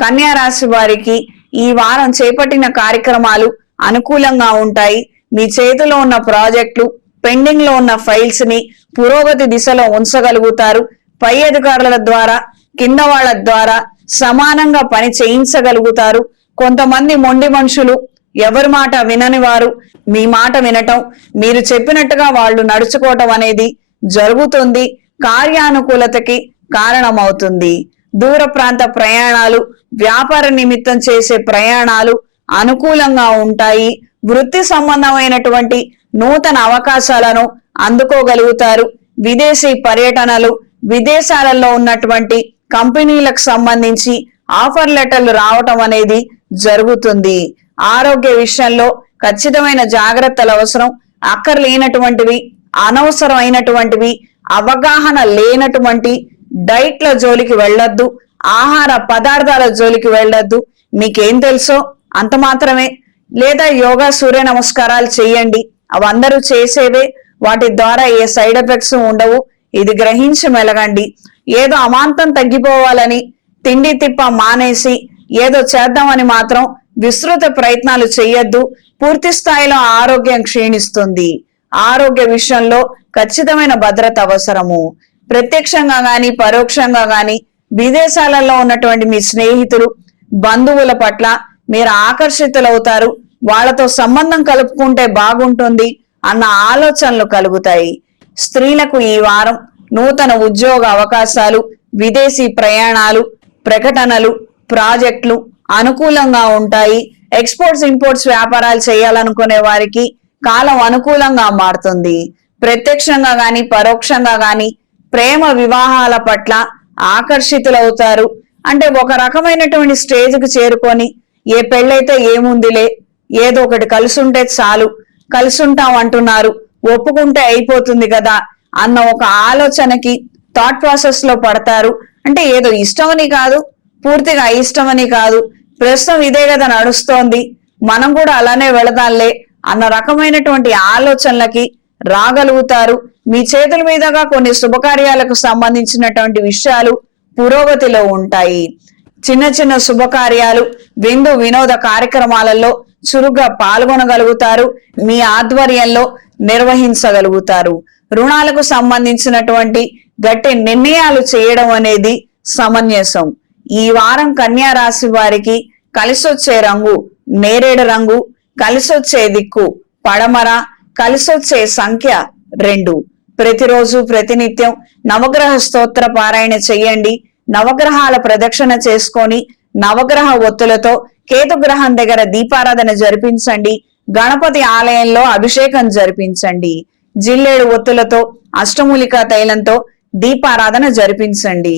కన్యా రాశి వారికి ఈ వారం చేపట్టిన కార్యక్రమాలు అనుకూలంగా ఉంటాయి. మీ చేతిలో ఉన్న ప్రాజెక్టులు పెండింగ్లో ఉన్న ఫైల్స్ని పురోగతి దిశలో ఉంచగలుగుతారు. పై అధికారుల ద్వారా కింద వాళ్ళ ద్వారా సమానంగా పని చేయించగలుగుతారు. కొంతమంది మొండి మనుషులు ఎవరి మాట వినని వారు మీ మాట వినటం మీరు చెప్పినట్టుగా వాళ్ళు నడుచుకోవటం అనేది జరుగుతుంది. కార్యానుకూలతకి కారణమవుతుంది. దూర ప్రాంత ప్రయాణాలు వ్యాపార నిమిత్తం చేసే ప్రయాణాలు అనుకూలంగా ఉంటాయి. వృత్తి సంబంధమైనటువంటి నూతన అవకాశాలను అందుకోగలుగుతారు. విదేశీ పర్యటనలు విదేశాలలో ఉన్నటువంటి కంపెనీలకు సంబంధించి ఆఫర్ లెటర్లు రావటం అనేది జరుగుతుంది. ఆరోగ్య విషయంలో ఖచ్చితమైన జాగ్రత్తలు అవసరం. అక్కర్లేనటువంటివి అనవసరమైనటువంటివి అవగాహన లేనటువంటి డైట్ల జోలికి వెళ్ళొద్దు. ఆహార పదార్థాల జోలికి వెళ్ళొద్దు. మీకేం తెలుసో? అంత మాత్రమే. లేదా యోగా సూర్య నమస్కారాలు చేయండి. అవి అందరూ చేసేవే. వాటి ద్వారా ఏ సైడ్ ఎఫెక్ట్స్ ఉండవు. ఇది గ్రహించి మెలగండి. ఏదో అమాంతం తగ్గిపోవాలని తిండి తిప్ప మానేసి ఏదో చేద్దామని మాత్రం విస్తృత ప్రయత్నాలు చేయొద్దు పూర్తి స్థాయిలో ఆరోగ్యం క్షీణిస్తుంది. ఆరోగ్య విషయంలో ఖచ్చితమైన భద్రత అవసరము. ప్రత్యక్షంగా గాని పరోక్షంగా గాని విదేశాలలో ఉన్నటువంటి మీ స్నేహితులు బంధువుల పట్ల మీరు ఆకర్షితులవుతారు. వాళ్ళతో సంబంధం కలుపుకుంటే బాగుంటుంది అన్న ఆలోచనలు కలుగుతాయి. స్త్రీలకు ఈ వారం నూతన ఉద్యోగ అవకాశాలు విదేశీ ప్రయాణాలు ప్రకటనలు ప్రాజెక్టులు అనుకూలంగా ఉంటాయి. ఎక్స్పోర్ట్స్ ఇంపోర్ట్స్ వ్యాపారాలు చేయాలనుకునే వారికి కాలం అనుకూలంగా మారుతుంది. ప్రత్యక్షంగా గాని పరోక్షంగా గాని ప్రేమ వివాహాల పట్ల ఆకర్షితులవుతారు. అంటే ఒక రకమైనటువంటి స్టేజ్కి చేరుకొని ఏ పెళ్ళైతే ఏముందిలే ఏదో ఒకటి కలుసుంటే చాలు కలుసుంటాం అంటున్నారు. ఒప్పుకుంటే అయిపోతుంది కదా అన్న ఒక ఆలోచనకి థాట్ ప్రాసెస్లో పడతారు. అంటే ఏదో ఇష్టమని కాదు పూర్తిగా అయిష్టమని కాదు ప్రస్తుతం ఇదే కదా నడుస్తోంది మనం కూడా అలానే వెళదాంలే అన్న రకమైనటువంటి ఆలోచనలకి రాగలుగుతారు. మీ చేతుల మీదుగా కొన్ని శుభకార్యాలకు సంబంధించినటువంటి విషయాలు పురోగతిలో ఉంటాయి. చిన్న చిన్న శుభకార్యాలు విందు వినోద కార్యక్రమాలలో చురుగ్గా పాల్గొనగలుగుతారు. మీ ఆధ్వర్యంలో నిర్వహించగలుగుతారు. రుణాలకు సంబంధించినటువంటి గట్టి నిర్ణయాలు చేయడం అనేది సమంజసం ఈ వారం కన్యా రాశి వారికి కలిసొచ్చే రంగు నేరేడు రంగు కలిసొచ్చే దిక్కు పడమర కలిసొచ్చే సంఖ్య రెండు. ప్రతిరోజు ప్రతినిత్యం నవగ్రహ స్తోత్ర పారాయణ చెయ్యండి. నవగ్రహాల ప్రదక్షిణ చేసుకొని నవగ్రహ ఒత్తులతో కేతుగ్రహం దగ్గర దీపారాధన జరిపించండి. గణపతి ఆలయంలో అభిషేకం జరిపించండి. జిల్లేడు ఒత్తులతో అష్టమూలికా తైలంతో దీపారాధన జరిపించండి.